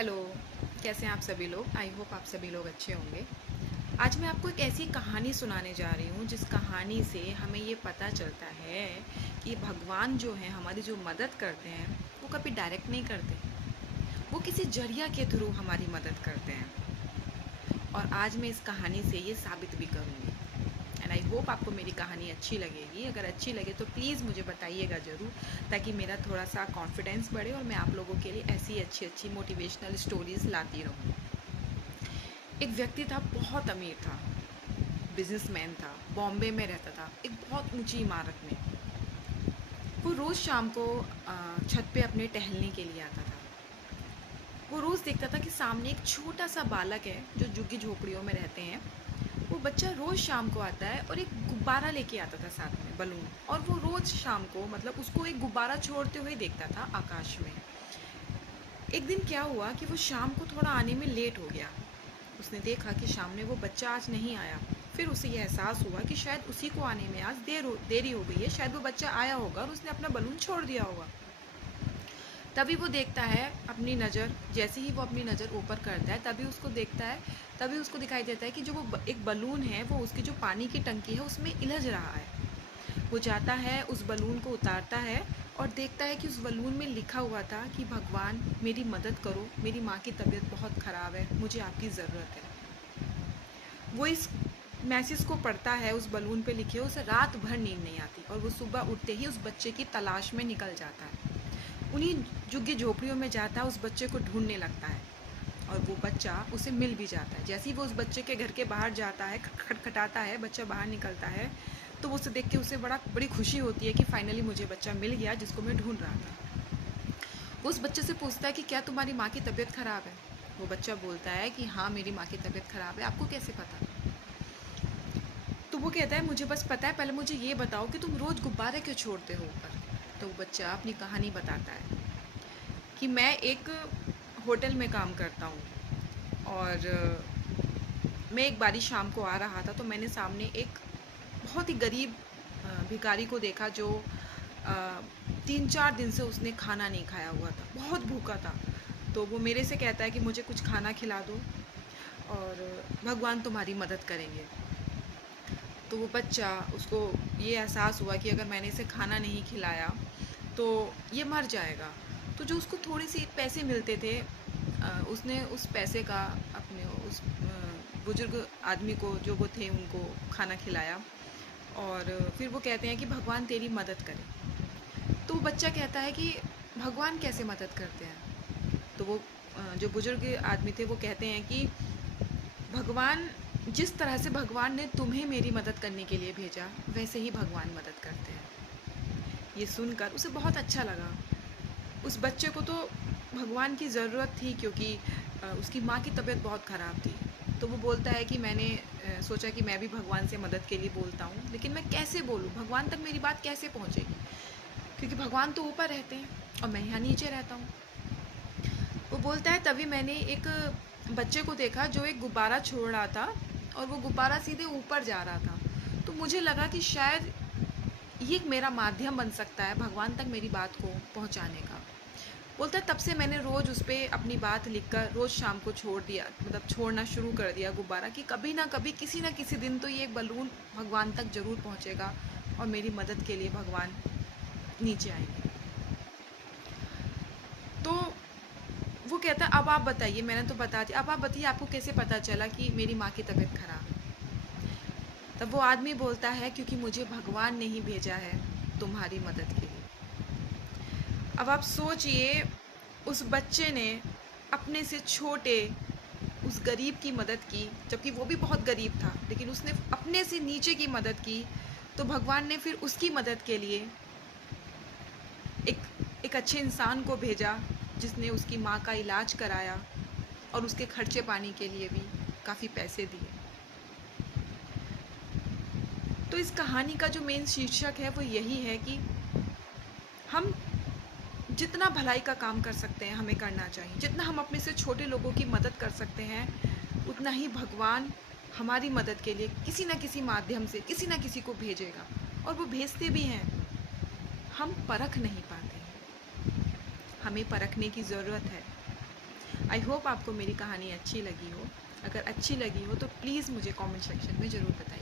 Hello, कैसे हैं आप सभी लोग? आई होप आप सभी लोग अच्छे होंगे। आज मैं आपको एक ऐसी कहानी सुनाने जा रही हूँ जिस कहानी से हमें ये पता चलता है कि भगवान जो हैं हमारी जो मदद करते हैं वो कभी डायरेक्ट नहीं करते, वो किसी जरिया के थ्रू हमारी मदद करते हैं। और आज मैं इस कहानी से ये साबित भी करूँगी। एंड आई होप आपको मेरी कहानी अच्छी लगेगी। अगर अच्छी लगे तो प्लीज़ मुझे बताइएगा ज़रूर, ताकि मेरा थोड़ा सा कॉन्फिडेंस बढ़े और मैं आप लोगों के लिए ऐसी अच्छी अच्छी मोटिवेशनल स्टोरीज़ लाती रहूँ। एक व्यक्ति था, बहुत अमीर था, बिजनेसमैन था, बॉम्बे में रहता था, एक बहुत ऊंची इमारत में। वो रोज़ शाम को छत पे अपने टहलने के लिए आता था। वो रोज़ देखता था कि सामने एक छोटा सा बालक है जो झुग्गी झोपड़ियों में रहते हैं। वो बच्चा रोज़ शाम को आता है और एक गुब्बारा लेके आता था साथ में, बलून। और वो रोज़ शाम को मतलब उसको एक गुब्बारा छोड़ते हुए देखता था आकाश में। एक दिन क्या हुआ कि वो शाम को थोड़ा आने में लेट हो गया। उसने देखा कि सामने वो बच्चा आज नहीं आया। फिर उसे यह एहसास हुआ कि शायद उसी को आने में आज देरी हो गई है। शायद वो बच्चा आया होगा और उसने अपना बलून छोड़ दिया होगा। तभी वो देखता है अपनी नज़र, जैसे ही वो अपनी नज़र ऊपर करता है तभी उसको देखता है, तभी उसको दिखाई देता है कि जो वो एक बलून है वो उसकी जो पानी की टंकी है उसमें इलझ रहा है। वो जाता है, उस बलून को उतारता है और देखता है कि उस बलून में लिखा हुआ था कि भगवान मेरी मदद करो, मेरी माँ की तबीयत बहुत ख़राब है, मुझे आपकी ज़रूरत है। वो इस मैसेज को पढ़ता है, उस बलून पे लिखे, उसे रात भर नींद नहीं आती और वो सुबह उठते ही उस बच्चे की तलाश में निकल जाता है। उन्हीं झुग्गी झोपड़ियों में जाता है, उस बच्चे को ढूंढने लगता है और वो बच्चा उसे मिल भी जाता है। जैसे ही वो उस बच्चे के घर के बाहर जाता है, खटखटाता है, बच्चा बाहर निकलता है, तो वो उसे देख के उसे बड़ी खुशी होती है कि फाइनली मुझे बच्चा मिल गया जिसको मैं ढूंढ रहा था। वो उस बच्चे से पूछता है कि क्या तुम्हारी माँ की तबीयत ख़राब है? वो बच्चा बोलता है कि हाँ, मेरी माँ की तबीयत ख़राब है। आपको कैसे पता? तो वो कहता है मुझे बस पता है, पहले मुझे ये बताओ कि तुम रोज़ गुब्बारे क्यों छोड़ते हो ऊपर? तो वो बच्चा अपनी कहानी बताता है कि मैं एक होटल में काम करता हूँ और मैं एक बारी शाम को आ रहा था तो मैंने सामने एक बहुत ही गरीब भिखारी को देखा जो 3-4 दिन से उसने खाना नहीं खाया हुआ था, बहुत भूखा था। तो वो मेरे से कहता है कि मुझे कुछ खाना खिला दो और भगवान तुम्हारी मदद करेंगे। तो वो बच्चा, उसको ये एहसास हुआ कि अगर मैंने इसे खाना नहीं खिलाया तो ये मर जाएगा। तो जो उसको थोड़ी सी पैसे मिलते थे, उसने उस पैसे का अपने उस बुजुर्ग आदमी को, जो वो थे, उनको खाना खिलाया। और फिर वो कहते हैं कि भगवान तेरी मदद करे। तो वो बच्चा कहता है कि भगवान कैसे मदद करते हैं? तो वो जो बुजुर्ग आदमी थे वो कहते हैं कि भगवान, जिस तरह से भगवान ने तुम्हें मेरी मदद करने के लिए भेजा, वैसे ही भगवान मदद करते हैं। ये सुनकर उसे बहुत अच्छा लगा। उस बच्चे को तो भगवान की ज़रूरत थी, क्योंकि उसकी माँ की तबीयत बहुत ख़राब थी। तो वो बोलता है कि मैंने सोचा कि मैं भी भगवान से मदद के लिए बोलता हूँ, लेकिन मैं कैसे बोलूँ? भगवान तक मेरी बात कैसे पहुँचेगी? क्योंकि भगवान तो ऊपर रहते हैं और मैं यहाँ नीचे रहता हूँ। वो बोलता है तभी मैंने एक बच्चे को देखा जो एक गुब्बारा छोड़ रहा था और वो गुब्बारा सीधे ऊपर जा रहा था। तो मुझे लगा कि शायद ये एक मेरा माध्यम बन सकता है भगवान तक मेरी बात को पहुंचाने का। बोलता है तब से मैंने रोज़ उस पर अपनी बात लिखकर रोज़ शाम को छोड़ दिया, मतलब छोड़ना शुरू कर दिया गुब्बारा, कि कभी ना कभी, किसी ना किसी दिन तो ये बलून भगवान तक ज़रूर पहुंचेगा और मेरी मदद के लिए भगवान नीचे आएंगे। तो वो कहता है अब आप बताइए, मैंने तो बता दिया, अब आप बताइए आपको कैसे पता चला कि मेरी माँ की तबीयत खराब है? तब वो आदमी बोलता है क्योंकि मुझे भगवान ने ही भेजा है तुम्हारी मदद के लिए। अब आप सोचिए, उस बच्चे ने अपने से छोटे उस गरीब की मदद की, जबकि वो भी बहुत गरीब था, लेकिन उसने अपने से नीचे की मदद की। तो भगवान ने फिर उसकी मदद के लिए एक एक अच्छे इंसान को भेजा जिसने उसकी माँ का इलाज कराया और उसके खर्चे पानी के लिए भी काफ़ी पैसे दिए। तो इस कहानी का जो मेन शीर्षक है वो यही है कि हम जितना भलाई का काम कर सकते हैं हमें करना चाहिए। जितना हम अपने से छोटे लोगों की मदद कर सकते हैं, उतना ही भगवान हमारी मदद के लिए किसी न किसी माध्यम से किसी न किसी को भेजेगा, और वो भेजते भी हैं। हम परख नहीं पाते हैं, हमें परखने की ज़रूरत है। आई होप आपको मेरी कहानी अच्छी लगी हो। अगर अच्छी लगी हो तो प्लीज़ मुझे कमेंट सेक्शन में ज़रूर बताइए।